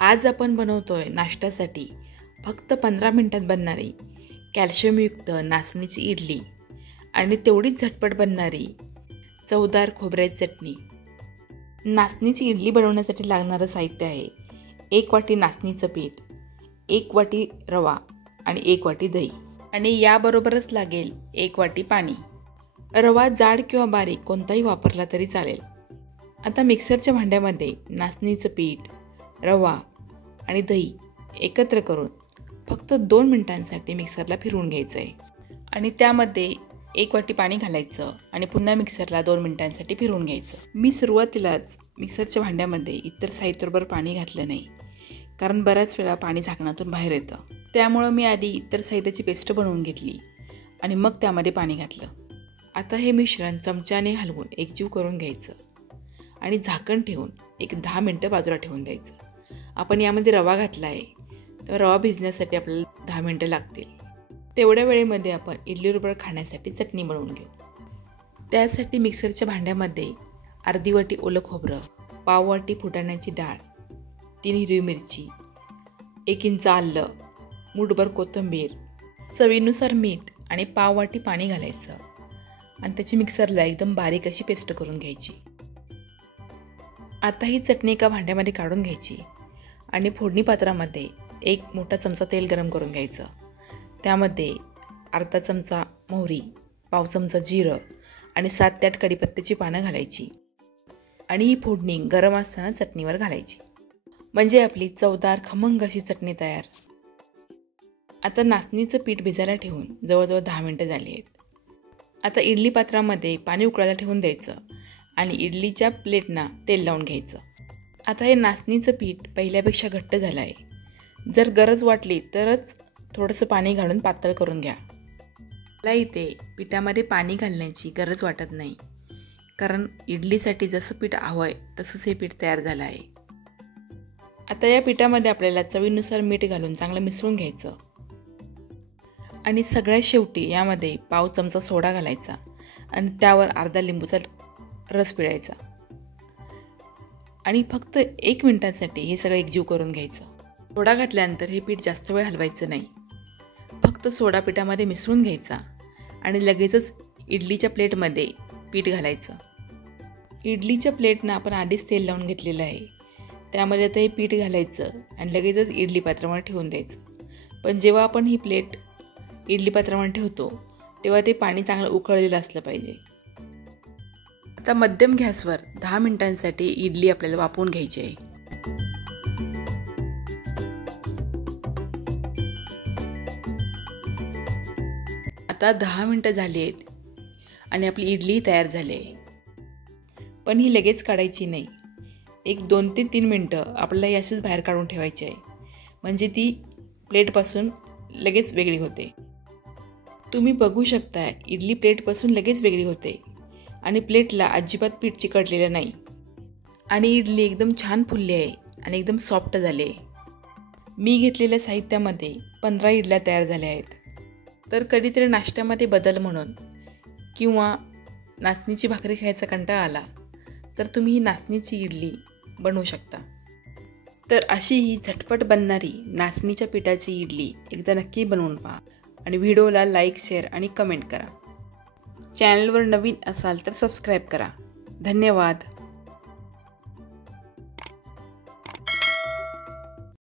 आज आपण बनवतोय नाश्त्यासाठी फक्त 15 मिनिटात बनणारी कॅल्शियमयुक्त नाचणीची इडली आणि तेवढीच झटपट बनणारी चवदार खोबऱ्याची चटणी। नाचणीची इडली बनवण्यासाठी लागणारं साहित्य आहे 1 वाटी नाचणीचं पीठ, 1 वाटी रवा आणि 1 वाटी दही आणि याबरोबरच लागेल 1 वाटी पाणी। रवा जाड किंवा बारीक कोणताही वापरला तरी चालेल। आता मिक्सरच्या भांड्यामध्ये नाचणीचं पीठ, रवा आणि दही एकत्र करून फक्त 2 मिनिटांसाठी मिक्सरला फिरवून घ्यायचं आहे आणि त्यामध्ये 1 वाटी पाणी घालायचं आणि पुन्हा मिक्सरला 2 मिनिटांसाठी फिरवून घ्यायचं। मी सुरुवातीलाच मिक्सरच्या भांड्यामध्ये इतर साहित्याबरोबर पाणी घातलं नाही, कारण बऱ्याच वेळा पाणी झाकणातून बाहेर येतं। त्यामुळं मी आधी इतर साहित्याची पेस्ट बनवून घेतली आणि मग त्यामध्ये पाणी घातलं। आता हे मिश्रण चमच्याने हलवून एकजीव करून घ्यायचं आणि झाकण ठेवून एक 10 मिनिटं बाजूला ठेवून द्यायचं। आपण यामध्ये रवा घातला आहे, तर रवा भिजण्यासाठी आपल्याला 10 मिनिटं लागतील। तेवढ्या वेळेमध्ये आपण इडलीबरोबर खाण्यासाठी चटणी बनवून घेऊ। त्यासाठी मिक्सरच्या भांड्यामध्ये अर्धी वाटी ओलं खोबरं, पाव वाटी फुटाण्याची डाळ, 3 हिरवी मिरची, 1 इंच आलं, मूठभर कोथिंबीर, चवीनुसार मीठ आणि पाव वाटी पाणी घालायचं आणि त्याची मिक्सरला एकदम बारीक अशी पेस्ट करून घ्यायची। आता ही चटणी एका भांड्यामध्ये काढून घ्यायची आणि फोडणी पात्रामध्ये 1 मोठा चमचा तेल गरम करून घ्यायचं। त्यामध्ये अर्धा चमचा मोहरी, पाव चमचा जिरं आणि 7 ते 8 कढीपत्त्याची पानं घालायची आणि ही फोडणी गरम असताना चटणीवर घालायची, म्हणजे आपली चवदार खमंग अशी चटणी तयार। आता नाचणीचं पीठ भिजायला ठेवून जवळजवळ 10 मिनिटं झाली आहेत। आता इडली पात्रामध्ये पाणी उकळायला ठेवून द्यायचं आणि इडलीच्या प्लेटना तेल लावून घ्यायचं। आता हे नाचणीचं पीठ पहिल्यापेक्षा घट्ट झालं आहे। जर गरज वाटली तरच थोडंसं पाणी घालून पातळ करून घ्या। मला इथे पिठामध्ये पाणी घालण्याची गरज वाटत नाही, कारण इडलीसाठी जसं पीठ हवं आहे तसंच हे पीठ तयार झालं आहे। आता या पिठामध्ये आपल्याला चवीनुसार मीठ घालून चांगलं मिसळून घ्यायचं आणि सगळ्यात शेवटी यामध्ये पाव चमचा सोडा घालायचा आणि त्यावर अर्धा लिंबूचा रस पिळायचा आणि फक्त 1 मिनिटासाठी हे सगळं एकजीव करून घ्यायचं। सोडा घातल्यानंतर हे पीठ जास्त वेळ हलवायचं नाही, फक्त सोडा पिठामध्ये मिसळून घ्यायचा आणि लगेचच इडलीच्या प्लेटमध्ये पीठ घालायचं। इडलीच्या प्लेटनं आपण आधीच तेल लावून घेतलेलं आहे, त्यामध्ये आता हे पीठ घालायचं आणि लगेचच इडली पात्रावर ठेवून द्यायचं। पण जेव्हा आपण ही प्लेट इडली पात्रावर ठेवतो तेव्हा ते पाणी चांगलं उकळलेलं असलं पाहिजे। आता मध्यम गॅसवर 10 मिनिटांसाठी इडली आपल्याला वाफवून घ्यायची आहे। आता 10 मिनिटं झाली आहेत आणि आपली इडली तयार झाली आहे, पण ही लगेच काढायची नाही। एक 2 ते 3 मिनिटं आपल्याला ही अशीच बाहेर काढून ठेवायची आहे, म्हणजे ती प्लेटपासून लगेच वेगळी होते। तुम्ही बघू शकता इडली प्लेटपासून लगेच वेगळी होते आणि प्लेटला अजिबात पीठ चिकटलेलं नाही आणि इडली एकदम छान फुलली आहे आणि एकदम सॉफ्ट झाली आहे। मी घेतलेल्या साहित्यामध्ये 15 इडल्या तयार झाल्या आहेत। तर कधीतरी नाश्त्यामध्ये बदल म्हणून किंवा नाचणीची भाकरी खायचा कंटाळा आला तर तुम्ही ही नाचणीची इडली बनवू शकता। तर अशी ही झटपट बनणारी नाचणीच्या पिठाची इडली एकदा नक्की बनवून पहा आणि व्हिडिओला लाईक, शेअर आणि कमेंट करा। चॅनलवर नवीन असाल तर सबस्क्राईब करा। धन्यवाद।